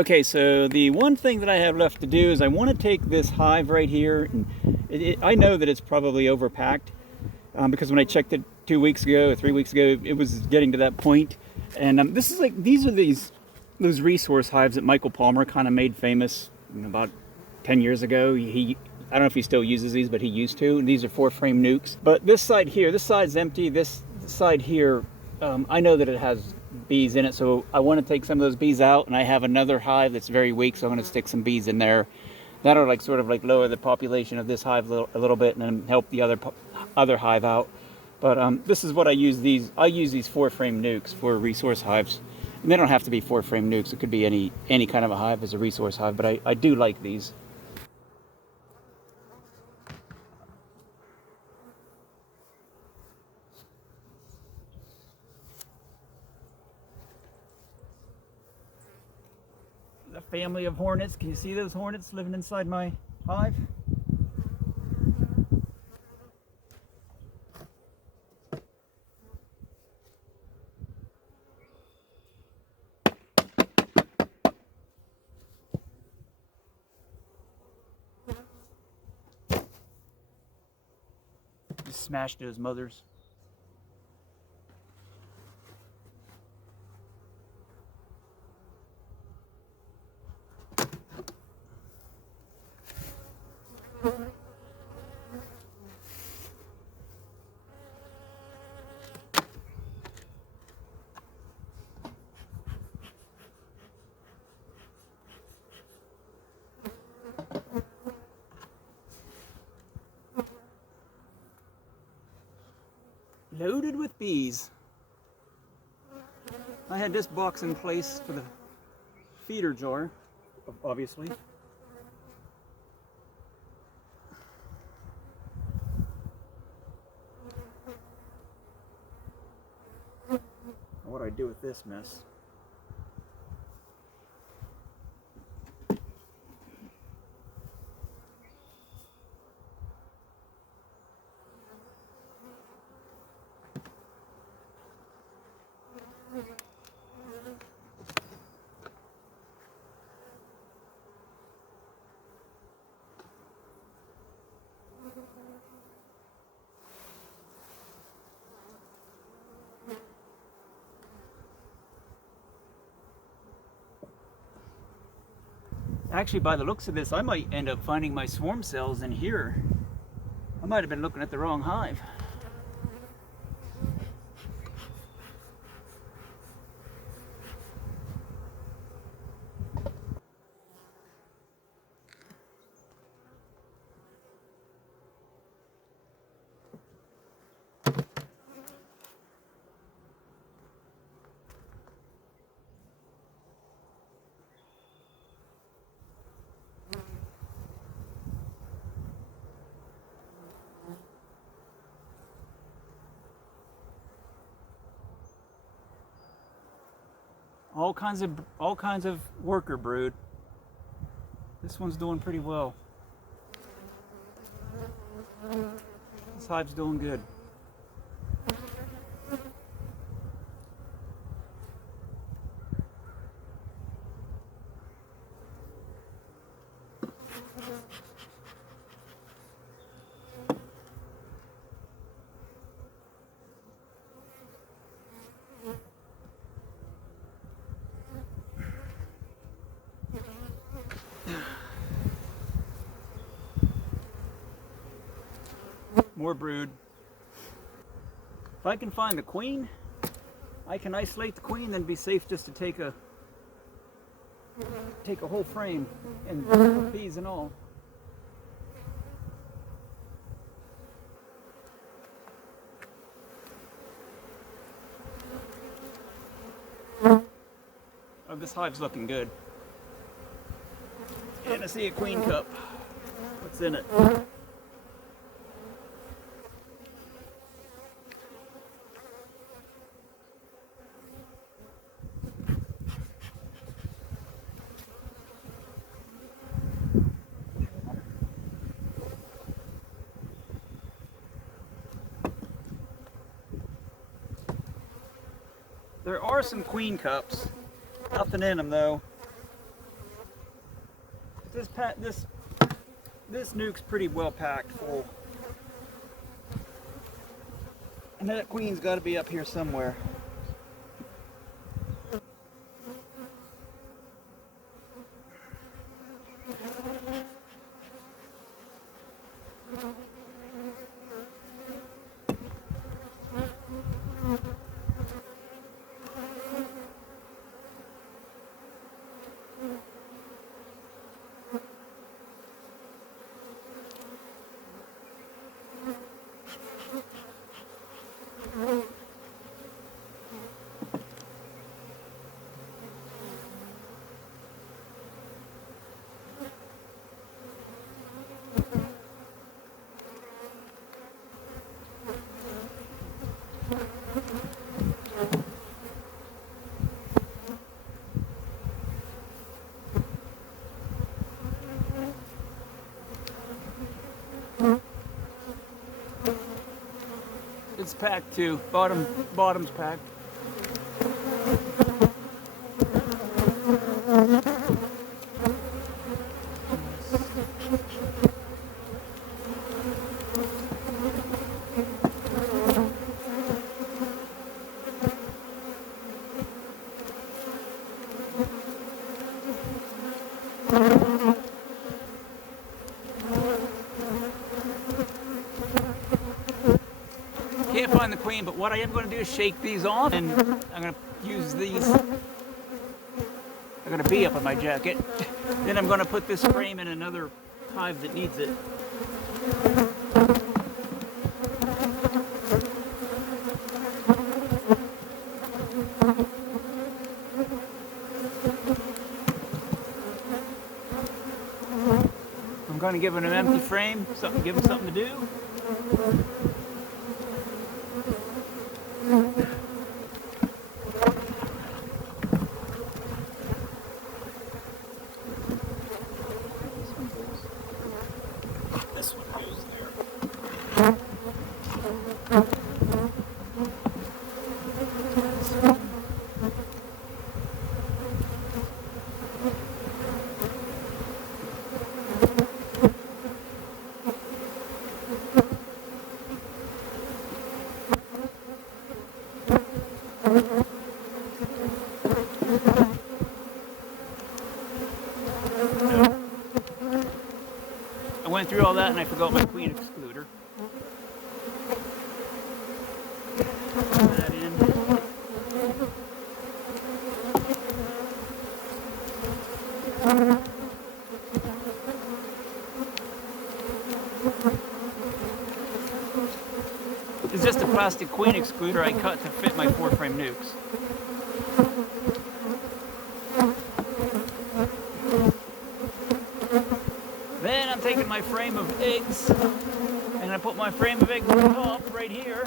Okay, so the one thing that I have left to do is I want to take this hive right here, and I know that it's probably overpacked because when I checked it 2 weeks ago or 3 weeks ago, it was getting to that point. And this is like those resource hives that Michael Palmer kind of made famous about 10 years ago. I don't know if he still uses these, but he used to. And these are 4-frame nukes. But this side here, this side's empty. This side here, I know that it has bees in it, so I want to take some of those bees out, and I have another hive that's very weak, so I'm going to stick some bees in there. That'll like sort of like lower the population of this hive a little bit, and then help the other hive out. But this is what I use these. I use these 4-frame nukes for resource hives, and they don't have to be 4-frame nukes. It could be any kind of a hive as a resource hive, but I do like these. The family of hornets. Can you see those hornets living inside my hive? Just smashed those mothers. Loaded with bees. I had this box in place for the feeder jar, obviously. What do I do with this mess? Actually, by the looks of this, I might end up finding my swarm cells in here. I might have been looking at the wrong hive. All kinds of worker brood. This one's doing pretty well. This hive's doing good. More brood. If I can find the queen, I can isolate the queen, then be safe just to take a whole frame and bees and all. Oh, this hive's looking good. And I see a queen cup. What's in it? There are some queen cups. Nothing in them though. This nuke's pretty well packed full. And that queen's got to be up here somewhere. It's packed too. Bottom's packed. Can't find the queen, but what I am going to do is shake these off, and I'm going to use these. They're going to be up on my jacket. Then I'm going to put this frame in another hive that needs it. I'm going to give it an empty frame, give it something to do. This one goes there. I went through all that and I forgot my queen excluder. Put that in. It's just a plastic queen excluder I cut to fit my 4-frame nukes. Then I'm taking my frame of eggs and I put my frame of eggs on top right here.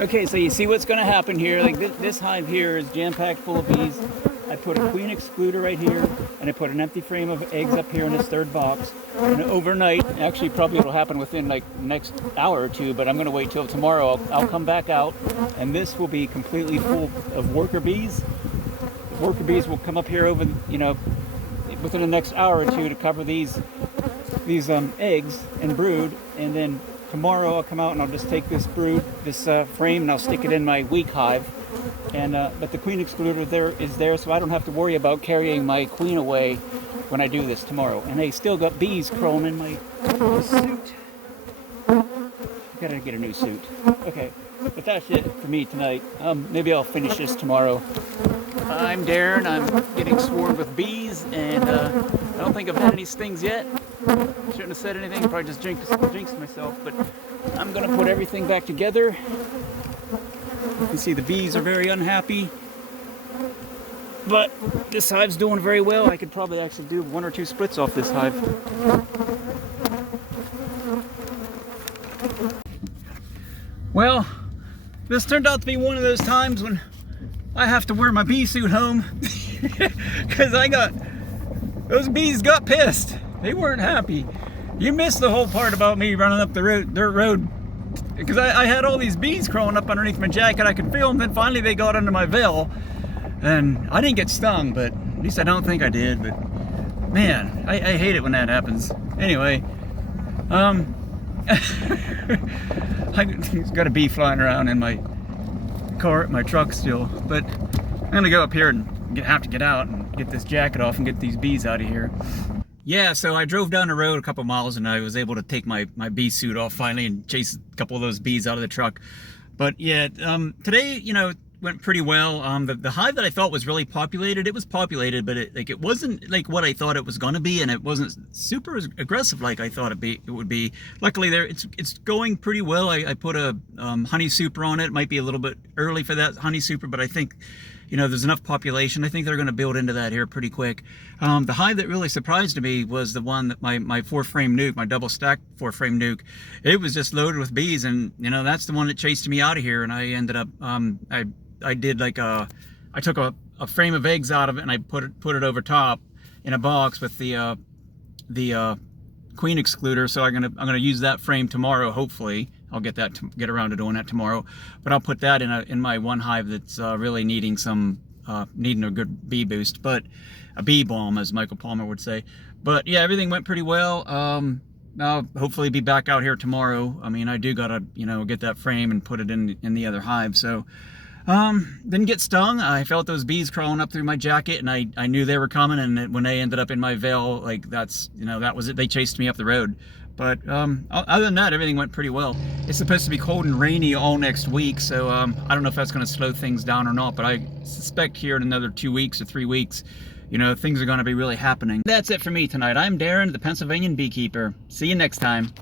Okay, so you see what's going to happen here. Like this hive here is jam-packed full of bees. I put a queen excluder right here, and I put an empty frame of eggs up here in this third box. And overnight, actually probably it'll happen within like the next hour or two, but I'm going to wait till tomorrow. I'll come back out, and this will be completely full of worker bees. The worker bees will come up here over, within the next hour or two to cover these eggs and brood, and then tomorrow I'll come out and I'll just take this brood, this frame, and I'll stick it in my weak hive. And but the queen excluder is there, so I don't have to worry about carrying my queen away when I do this tomorrow. And they still got bees crawling in my suit. Gotta get a new suit. Okay, but that's it for me tonight. Maybe I'll finish this tomorrow. I'm Darren. I'm getting swarmed with bees, and I don't think I've had any stings yet. Shouldn't have said anything, probably just jinxed myself, but I'm going to put everything back together. You can see the bees are very unhappy, but this hive's doing very well. I could probably actually do 1 or 2 splits off this hive. Well, this turned out to be one of those times when I have to wear my bee suit home because those bees got pissed. They weren't happy. You missed the whole part about me running up the dirt road because I had all these bees crawling up underneath my jacket. I could feel them. Then finally they got under my veil, and I didn't get stung, but at least I don't think I did. But man, I hate it when that happens. Anyway, I've got a bee flying around in my car, my truck still, but I'm gonna go up here and have to get out and get this jacket off and get these bees out of here. Yeah, so I drove down the road a couple miles and I was able to take my bee suit off finally and chase a couple of those bees out of the truck. But yeah, today, you know, went pretty well. The hive that I thought was really populated, it was populated, but it wasn't like what I thought it was going to be, and it wasn't super aggressive like I thought it would be. Luckily, it's going pretty well. I put a honey super on it. It might be a little bit early for that honey super, but I think, you know, there's enough population. I think they're going to build into that here pretty quick. The hive that really surprised me was the one that my 4-frame nuke, my double stack 4-frame nuke, it was just loaded with bees, and you know, that's the one that chased me out of here. And I ended up I did like I took a frame of eggs out of it and I put it over top in a box with the queen excluder. So I'm gonna use that frame tomorrow. Hopefully I'll get around to doing that tomorrow. But I'll put that in my one hive that's really needing a good bee boost, but a bee balm, as Michael Palmer would say. But yeah, everything went pretty well. I'll hopefully be back out here tomorrow. I mean, I do gotta, you know, get that frame and put it in the other hive. So didn't get stung. I felt those bees crawling up through my jacket, and I knew they were coming, and when they ended up in my veil, like that's, you know, that was it. They chased me up the road. But other than that, everything went pretty well. It's supposed to be cold and rainy all next week, so I don't know if that's going to slow things down or not, but I suspect here in another 2 weeks or 3 weeks, you know, things are going to be really happening. That's it for me tonight. I'm Darren, the Pennsylvanian beekeeper. See you next time.